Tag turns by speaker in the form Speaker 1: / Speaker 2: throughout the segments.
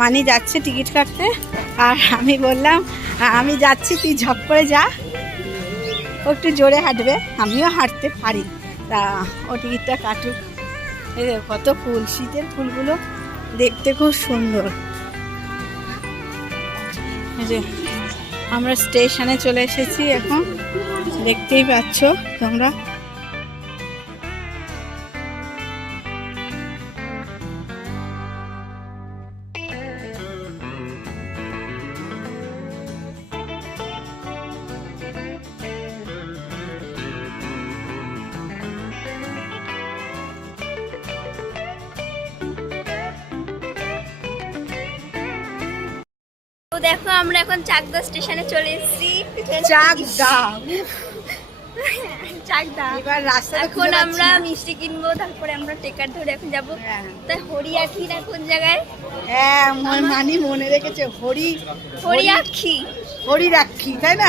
Speaker 1: মানি যাচ্ছে টিকিট কাটতে। আর আমি বললাম আমি যাচ্ছি, তুই ঝপ করে যা। ও একটু জোরে হাঁটবে, আমিও হাঁটতে পারি। তা ও টিকিটটা কাটুক। কত ফুল, শীতের ফুলগুলো দেখতে খুব সুন্দর। আমরা স্টেশনে চলে এসেছি এখন, দেখতেই পাচ্ছ তোমরা।
Speaker 2: দেখো আমরা এখন চাকদা স্টেশনে চলে এসেছি।
Speaker 1: চাকদা
Speaker 2: চাকদা।
Speaker 1: এবার
Speaker 2: এখন আমরা মিষ্টি কিনবো তারপরে আমরা টেকার ধরে এখন যাব।
Speaker 1: হ্যাঁ।
Speaker 2: তাই হরিয়াখি না কোন জায়গায়?
Speaker 1: হ্যাঁ আমার মানি মনে রেখেছে হরি
Speaker 2: হরিয়াক্ষী।
Speaker 1: হরিরাক্ষী তাই না?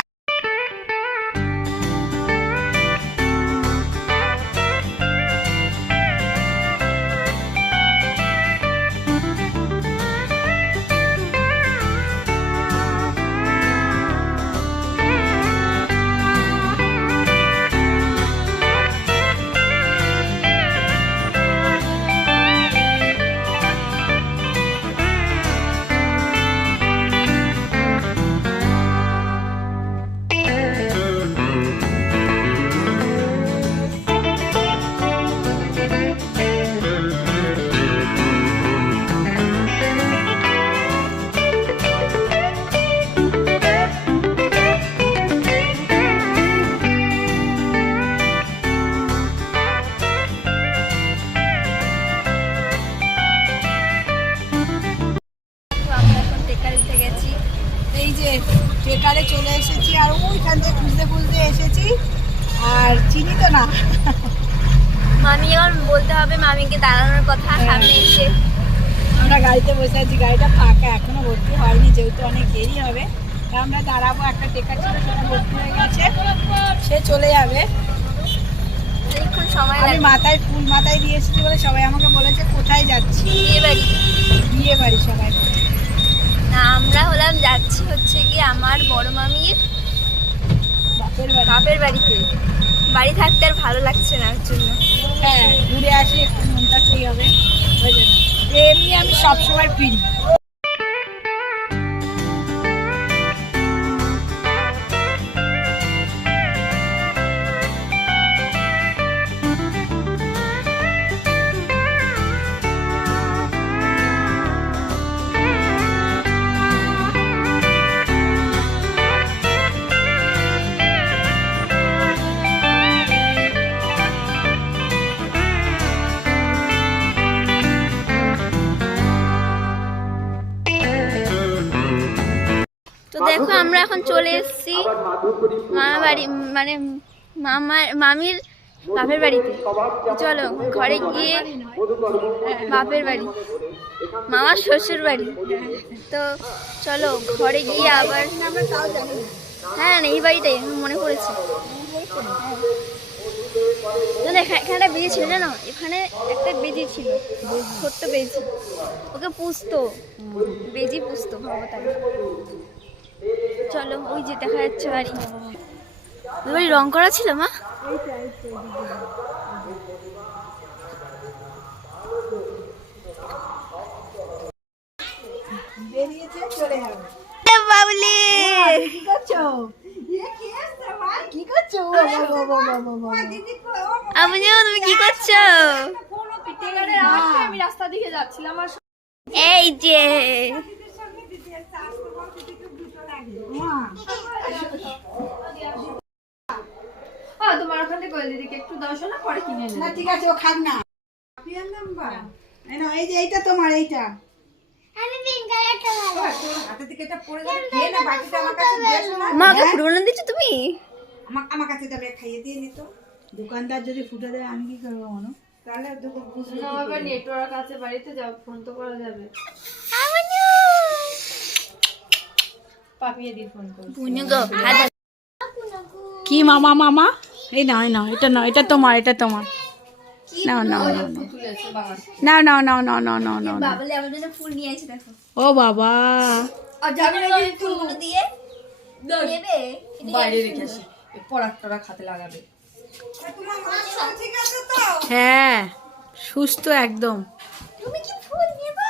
Speaker 1: এই যে ট্রেকারে চলে এসেছি আর ওইখান থেকে খুঁজতে খুঁজতে এসেছি। আর চিনি তো না।
Speaker 2: মামি এখন বলতে হবে মামিকে দাঁড়ানোর কথা
Speaker 1: হ্যাঁ।
Speaker 2: সামনে এসে।
Speaker 1: আমরা গাড়িতে বসে আছি গাড়িটা ফাঁকা এখনও ভর্তি হয়নি যেহেতু অনেক দেরি হবে। আমরা দাঁড়াবো একটা টেকার ছিল সেটা ভর্তি হয়ে গেছে। সে চলে যাবে। আমি মাথায় ফুল মাথায় দিয়ে এসেছি বলে সবাই আমাকে বলেছে কোথায় যাচ্ছি?
Speaker 2: বিয়ে বাড়ি।
Speaker 1: বিয়ে বাড়ি সবাই।
Speaker 2: আমরা হলাম যাচ্ছি হচ্ছে কি আমার বড় মামির
Speaker 1: বাপের
Speaker 2: বাড়িতে। বাড়ি থাকতে আর ভালো লাগছে না ওর জন্য।
Speaker 1: হ্যাঁ ঘুরে আসি একটু মনটা ফ্রি হবে। এমনি আমি সবসময় ফিরি
Speaker 2: তো দেখো আমরা এখন চলে এসেছি মামা বাড়ি মানে মামার মামির বাপের বাড়িতে। চলো ঘরে গিয়ে বাপের বাড়ি মামার শ্বশুর বাড়ি। তো চলো ঘরে গিয়ে আবার হ্যাঁ না এই বাড়িটাই আমার মনে দেখ এখানে একটা বেজি ছিল জানো? এখানে একটা বেজি ছিল ছোট্ট বেজি। ওকে পুষতো। বেজি পুষতো ভাবো তাহলে চলো ওই যে দেখা যাচ্ছে বাড়ি। বাড়ি রং করা ছিল মা? তুমি কি করছ?
Speaker 3: আমি রাস্তা দিকে যাচ্ছিলাম
Speaker 2: এই যে।
Speaker 3: তোমার ওখান থেকে ওই দিদিকে একটু দাও শোনা পরে কিনে
Speaker 1: না ঠিক আছে ও খাক না। এই যে এইটা তোমার এইটা। হাতের দিকে এটা পড়ে যাবে খেয়ে না বাকিটা আমার কাছে
Speaker 2: দিচ্ছ তুমি?
Speaker 1: আমার যাবে খাইয়ে দিয়ে নিত। দোকানদার যদি ফুটে দেয় আমি কি করব মনো তাহলে
Speaker 3: নেটওয়ার্ক আছে বাড়িতে যাও ফোন তো করা যাবে পাপিয়ে দিয়ে ফোন করো
Speaker 2: বুনু গো হাত
Speaker 1: কি মামা মামা? এই নাও এই নাও এটা নাও এটা তোমার এটা তোমার। নাও নাও নাও নাও।
Speaker 3: তুলেছে বাগান
Speaker 1: নাও নাও নাও নাও নাও নাও নাও। নাও।
Speaker 2: বাবলে আমার জন্য ফুল নিয়ে এসে দেখো।
Speaker 1: ও বাবা।
Speaker 3: আর যাবে না
Speaker 2: আমি
Speaker 3: কিন্তু
Speaker 2: ফুলগুলো দিয়ে দেবে
Speaker 3: বাইরে রেখে আসি এই পরাগ টরাক হাতে লাগাবে
Speaker 1: হ্যাঁ সুস্থ একদম
Speaker 2: তুমি কি ফুল নেবা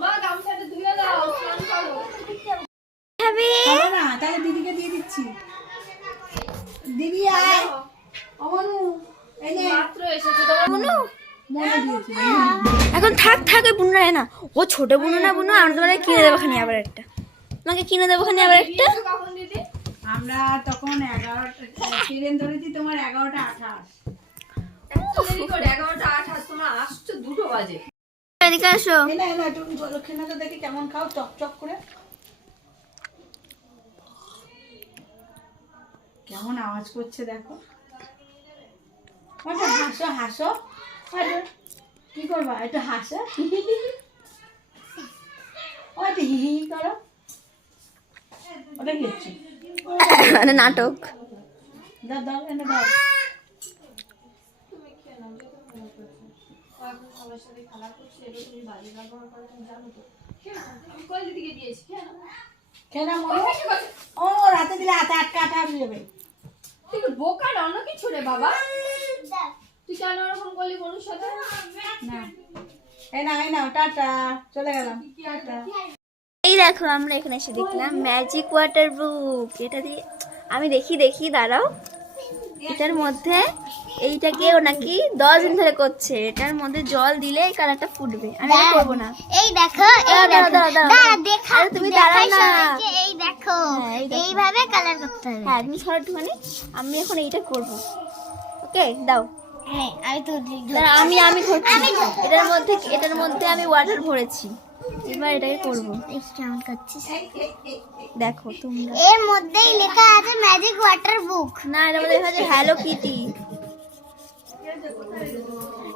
Speaker 3: মা গামছাটা ধুয়ে দাও স্নান করো
Speaker 2: হবে
Speaker 1: না তাহলে দিদিকে দিয়ে দিচ্ছি। দিদি আয়। অমনু এই নে।
Speaker 3: মাত্র এসেছে তোমার
Speaker 2: বুনু এখন থাক থাক ওই বুনু না। ও ছোট বুনু না বুনু আমরা তোমাকে কিনে দেবো খানি আবার একটা। তোমাকে কিনে দেবো খানি আবার একটা?
Speaker 1: আমরা তখন এগারোটা ট্রেন ধরেছি তোমার এগারোটা আঠাশ।
Speaker 3: এগারোটা আঠাশ তোমার আসছো দুটো বাজে।
Speaker 2: এদিকে আসো।
Speaker 1: এই না না একটু জলখানা তো দেখি কেমন খাও চক চক করে। কেমন আওয়াজ করছে দেখো। ওটা হাসো হাসো। আরে, কি করবা? একটু হাসো। ওটা হি করো। ওটা
Speaker 2: মানে নাটক।
Speaker 1: দাও দাও এনে দাও।
Speaker 3: আমি কল দিদিকে দিয়েছি কেন?
Speaker 1: কেন ও রাতে দিলে হাতে আটকা আটকা হয়ে যাবে
Speaker 3: তুই বোকা না অন্য কিছু রে বাবা? তুই কেন ওরকম করলি বলুর সাথে?
Speaker 1: না এই না এই না টাটা। চলে গেলাম। টাটা।
Speaker 2: এই দেখো আমরা এখানে এসে দেখলাম ম্যাজিক ওয়াটার বুক এটা দিয়ে আমি দেখি দেখি দাঁড়াও। এটার মধ্যে এইটাকে ও নাকি দশ দিন ধরে করছে। এটার মধ্যে জল দিলে এই কালারটা ফুটবে। আমি করব না।
Speaker 4: এই দেখো এই
Speaker 2: দাঁড়াও,
Speaker 4: দেখো।
Speaker 2: দাঁড়াও, দাঁড়াও।
Speaker 4: দাঁড়া দেখা
Speaker 2: তুমি দাঁড়াও না।
Speaker 4: সবাইকে, দেখো
Speaker 2: হ্যাঁ,
Speaker 4: এইভাবে কালার করতে হবে।
Speaker 2: হ্যাঁ তুমি সর একটুখানি। আমি এখন এইটা করব। ওকে দাও।
Speaker 4: নে, আমি তো
Speaker 2: আমি আমি ধরছি। এটার মধ্যে এটার মধ্যে আমি ওয়াটার ভরেছি। এবার এটাকে করব।
Speaker 4: কেমন করছিস?
Speaker 2: দেখো তোমরা।
Speaker 4: এর মধ্যেই লেখা আছে ম্যাজিক ওয়াটার বুক
Speaker 2: না এটার মধ্যে লেখা আছে হ্যালো কিটি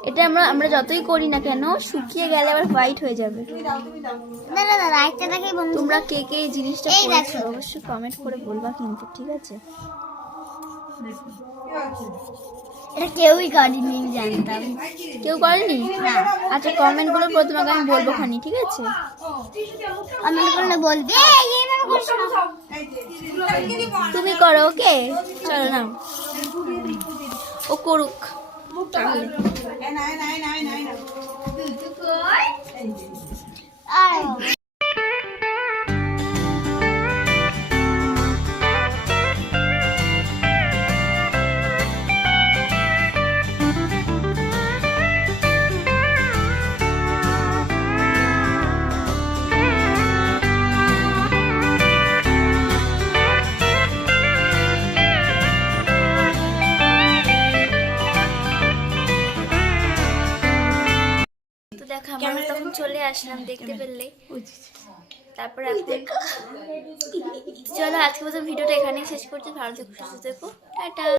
Speaker 2: এটা আমরা আমরা যতই করি না কেন শুকিয়ে গেলে আবার হোয়াইট হয়ে যাবে। তোমরা কে কে এই জিনিসটা
Speaker 4: এই
Speaker 2: করেছ
Speaker 4: দেখো।
Speaker 2: অবশ্যই কমেন্ট করে বলবা কিন্তু ঠিক আছে?
Speaker 4: এটা কেউই করেনি আমি জানতাম।
Speaker 2: কেউ করেনি? আচ্ছা কমেন্টগুলো প্রথমে আগে আমি বলব খানি ঠিক আছে?
Speaker 4: কমেন্ট করলে বলবি।
Speaker 2: তুমি করো ওকে? চলো না ও করুক।
Speaker 1: না। না না না না
Speaker 2: চলে আসলাম দেখতে পেলে। তারপর এখন চলো আজকে প্রথম ভিডিওটা এখানেই শেষ করছি। ভালো থেকো সুস্থ থেকো। টাটা।